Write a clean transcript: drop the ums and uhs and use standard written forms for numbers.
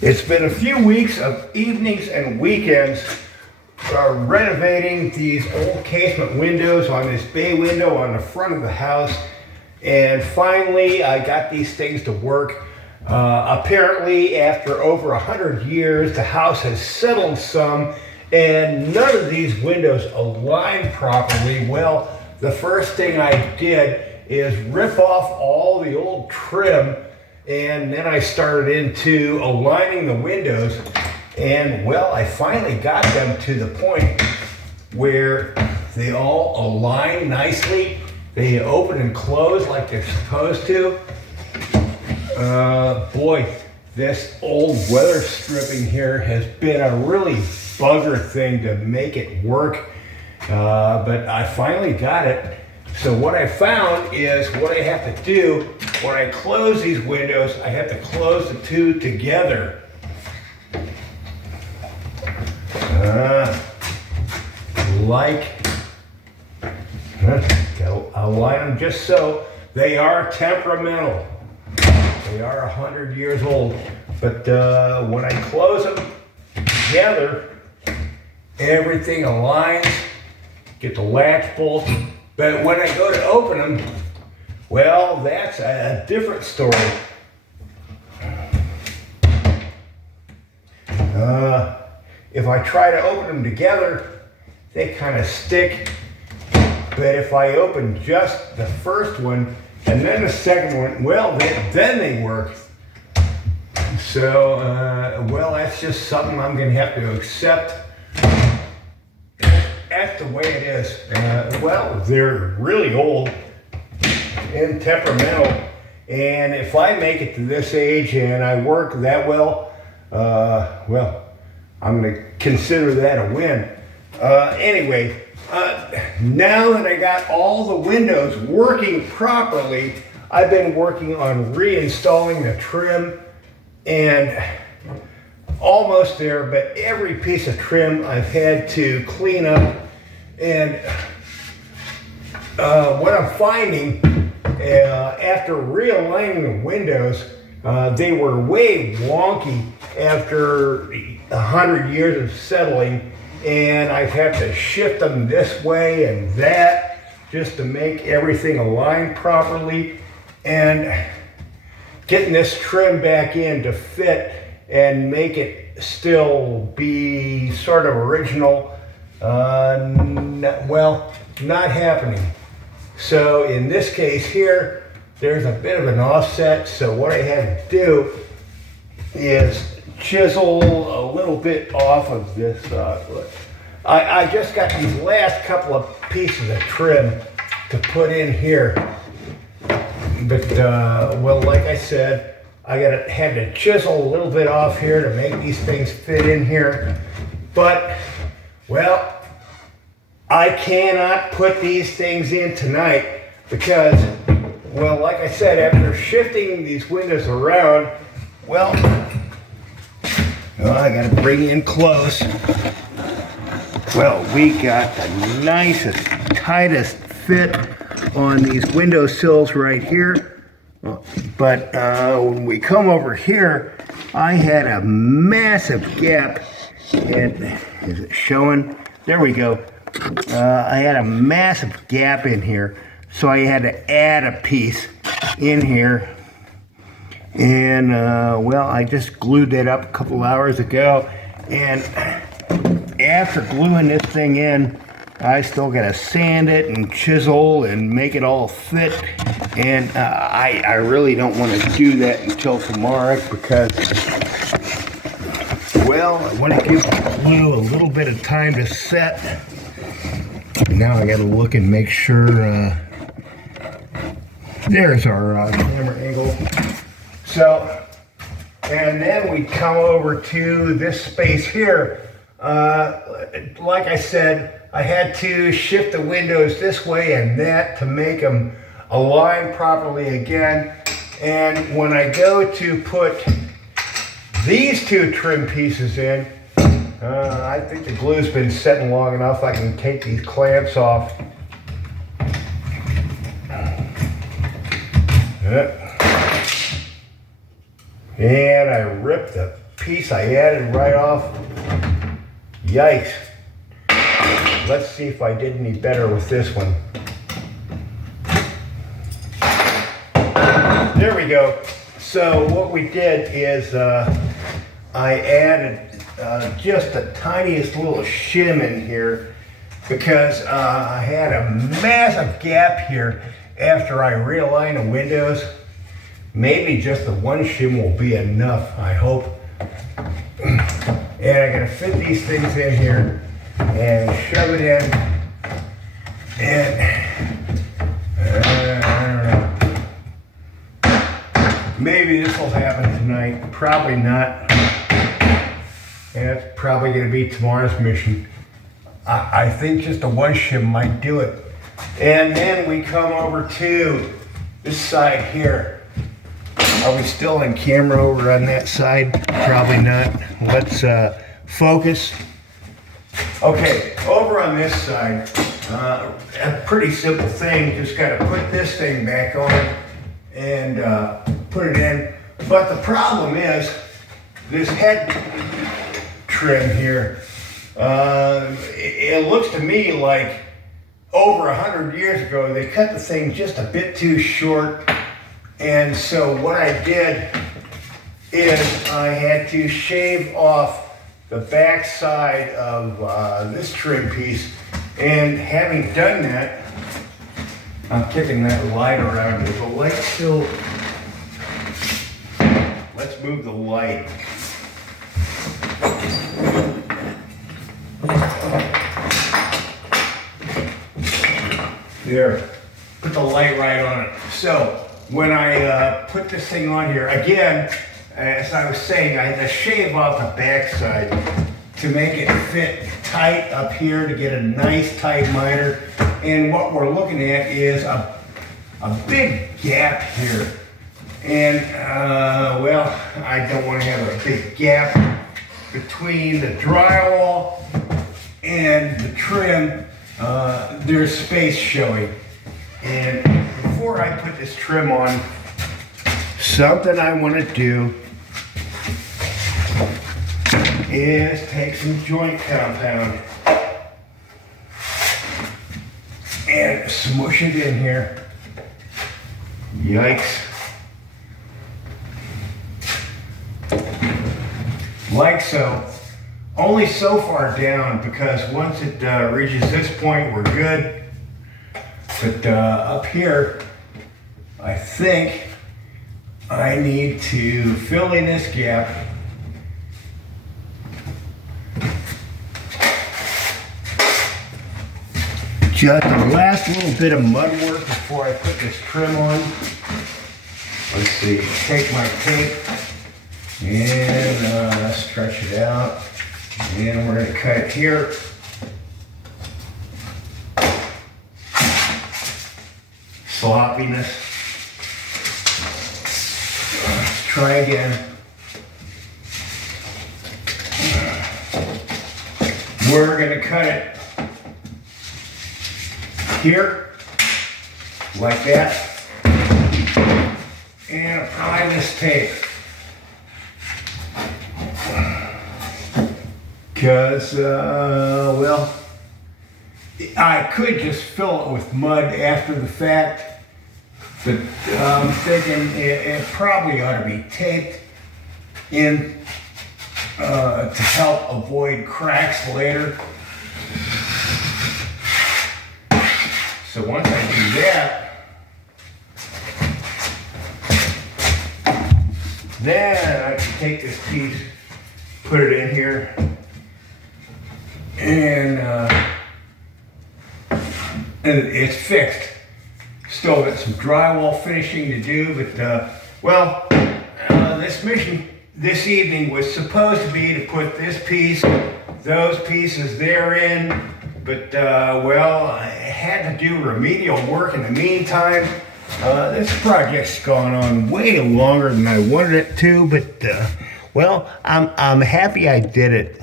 It's been a few weeks of evenings and weekends renovating these old casement windows on this bay window on the front of the house. And finally, I got these things to work. Apparently, after over 100 years, the house has settled some, and none of these windows align properly. Well, the first thing I did is rip off all the old trim, and then I started into aligning the windows. And well, I finally got them to the point where they all align nicely. They open and close like they're supposed to. Boy, this old weather stripping here has been a really bugger thing to make it work. But I finally got it. So what I found is what I have to do when I close these windows, I have to close the two together. I'll line them just so. They are temperamental. They are 100 years old. But when I close them together, everything aligns, get the latch bolt. But when I go to open them, well, that's a different story. If I try to open them together, they kind of stick. But if I open just the first one and then the second one, well, then they work. So, well, that's just something I'm going to have to accept. That's the way it is. Well, they're really old and temperamental. And if I make it to this age and I work that well, well, I'm going to consider that a win. Anyway, now that I got all the windows working properly, I've been working on reinstalling the trim and almost there, but every piece of trim I've had to clean up. And what I'm finding after realigning the windows, they were way wonky after 100 years of settling, and I've had to shift them this way and that just to make everything align properly, and getting this trim back in to fit and make it still be sort of original, well, not happening. So in this case here, there's a bit of an offset, so what I had to do is chisel a little bit off of this. I just got these last couple of pieces of trim to put in here. But, well, like I said, had to chisel a little bit off here to make these things fit in here. But, well, I cannot put these things in tonight because, well, like I said, after shifting these windows around, well, I gotta bring in close. Well, we got the nicest, tightest fit on these window sills right here. But when we come over here, I had a massive gap. And is it showing? There we go. I had a massive gap in here, so I had to add a piece in here. And well, I just glued that up a couple hours ago, and after gluing this thing in, I still gotta sand it and chisel and make it all fit. And I really don't want to do that until tomorrow because, well, I want to give the glue a little bit of time to set. Now I gotta look and make sure. There's our camera angle. So, and then we come over to this space here. Like I said, I had to shift the windows this way and that to make them align properly again. And when I go to put these two trim pieces in, I think the glue's been setting long enough I can take these clamps off. And I ripped the piece I added right off. Yikes. Let's see if I did any better with this one. There we go. So what we did is I added just the tiniest little shim in here because I had a massive gap here after I realigned the windows. Maybe just the one shim will be enough, I hope. And I'm gonna fit these things in here and shove it in. And I don't know. Maybe this will happen tonight. Probably not. And it's probably gonna be tomorrow's mission. I think just the one shim might do it. And then we come over to this side here. Are we still on camera over on that side? Probably not. Let's focus. Okay, over on this side, a pretty simple thing. Just got to put this thing back on and put it in. But the problem is this head trim here. It looks to me like over 100 years ago they cut the thing just a bit too short. And so what I did is I had to shave off the back side of this trim piece. And having done that, I'm kicking that light around. Is the light still? Let's move the light. There, put the light right on it. So when I put this thing on here, again, as I was saying, I had to shave off the back side to make it fit tight up here to get a nice tight miter. And what we're looking at is a big gap here. And well, I don't want to have a big gap between the drywall and the trim. There's space showing. And before I put this trim on, something I want to do is take some joint compound and smush it in here. Yikes. Like so. Only so far down, because once it reaches this point, we're good. But up here, I think I need to fill in this gap. Just the last little bit of mud work before I put this trim on. Let's see, take my tape and stretch it out. And we're going to cut it here. Sloppiness. Let's try again. We're going to cut it here, like that. And apply this tape. Because, well, I could just fill it with mud after the fact, but I'm thinking it probably ought to be taped in to help avoid cracks later. So once I do that, then I can take this piece, put it in here, and it's fixed. Still got some drywall finishing to do, but well, this mission this evening was supposed to be to put this piece, those pieces therein, but well, I had to do remedial work in the meantime. This project's gone on way longer than I wanted it to, but well, I'm happy I did it.